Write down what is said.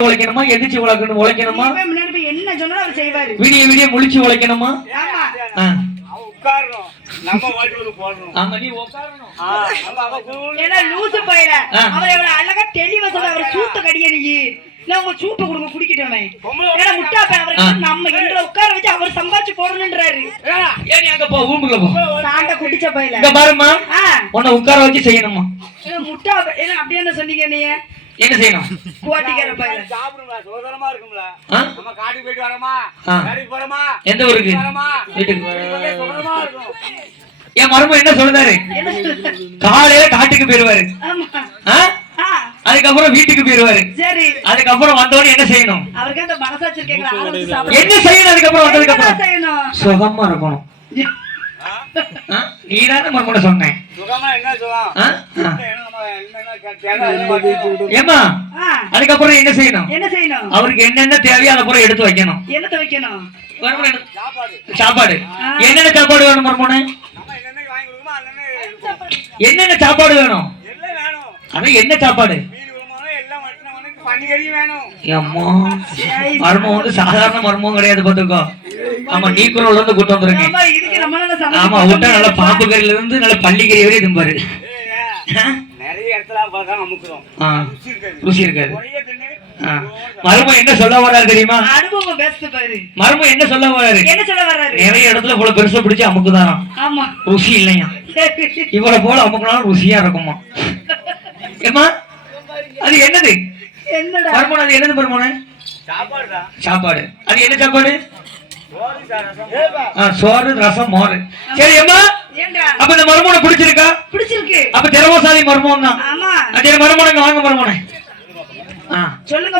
உழைக்கணுமா? எதிர்த்து உழைக்கணும் உழைக்கணுமா? என்ன சொன்னாலும் அவர் செய்வாரு. விடிய விடிய முழிச்சு உழைக்கணுமா? உட்காரணும். நம்ம வாழ்க்கையில போடணும். ஆமா நீ உட்காரணும். ஆ, நம்ம அவ கூ- ஏன்னா லூசு பையல ஆ. அவர் எவ்வளவு அழகா தெளிவா சொல்ல அவர் சூத்த கடிய நீ. இல்ல உங்க சூப்பை கொடுங்க குடிக்கிட்டவன் ஏன்னா முட்டா பையன் நம்ம எங்களை உட்கார வச்சு அவர் சம்பாரிச்சு போடணுன்றாரு ஏன் நீ அங்க போ ரூமுக்குள்ள போ? சாண்ட குடிச்ச பையல. இங்க பாரும்மா. ஆ. உன்னை உட்கார வச்சு செய்யணுமா முட்டா ஏன்னா அப்படியே என்ன சொன்னீங்க நீ என்ன செய்யணும்? குவாட்டிக்கிற பையல சாப்பிடுங்களா சுதந்திரமா இருக்கும்ல? நம்ம காட்டுக்கு போயிட்டு வரோமா. வேலைக்கு போறோமா? எந்த ஊருக்கு? வரோமா? வீட்டுக்கு சுதந்திரமா இருக்கும். என் மருமகன் என்ன சொல்லுதாரு? என்ன சொல்ற? காலையில காட்டுக்கு போயிருவாரு. அதுக்கப்புறம் வீட்டுக்கு போயிருவாரு. சரி. அதுக்கப்புறம் வந்தவொடனே என்ன செய்யணும்? என்ன செய்யணும் அதுக்கப்புறம் வந்ததுக்கு அப்புறம்? சுகமா இருக்கணும்? நீதானே மருமகனை சொன்னேன். ஆ, அதுக்கப்புறம் என்ன செய்யணும்? என்ன செய்யணும்? அவருக்கு என்னென்ன தேவையோ அதை பூரா எடுத்து வைக்கணும். என்ன துவைக்கணும் மருமகன் என்ன- சாப்பாடு. என்னென்ன சாப்பாடு வேணும் மருமகனே நம்ம என்னென்ன சாப்பாடு. வேணும்? அதான் என்ன சாப்பாடு? மீன் குழம்பு எல்லாம் வட்டினவனுக்கு பன்னிக்கறியும் வேணும். அம்மா மர்மம் வந்து சாதாரண மர்மம் கிடையாது பாத்துக்கோ ஆமா நீ குரல் வந்து கூட்டு வந்திருக்கேன் ஆமா, விட்டா நல்ல. பாம்பு கறியில இருந்து நல்ல பள்ளி கறி வரை இதும்பாரு ருசி இருக்காது. மர்மம் என்ன சொல்ல வர்றாரு தெரியுமா? அனுபவம் மர்மம் என்ன சொல்ல என்ன சொல்ல வர்றாரு? நிறைய இடத்துல போல பெருசா பிடிச்சு அமுக்குதாராம். ஆமா. ருசி இல்லையா. இவளை போல அமுக்குனாலும் ருசியா இருக்குமா? ஏமா அது என்னது? என்னடா? மர்மம் அது என்னது மர்மோனே சாப்பாடு. அது என்ன சாப்பாடு? சோறு சார் ரசம். ஆ, சோறு ரசம் மோர். சரி அம்மா அப்ப இந்த மருமனை பிடிச்சிருக்கா? பிடிச்சிருக்கு. அப்ப திறமசாலி மருமகன் தான் மருமனை வாங்க ஆ. சொல்லுங்க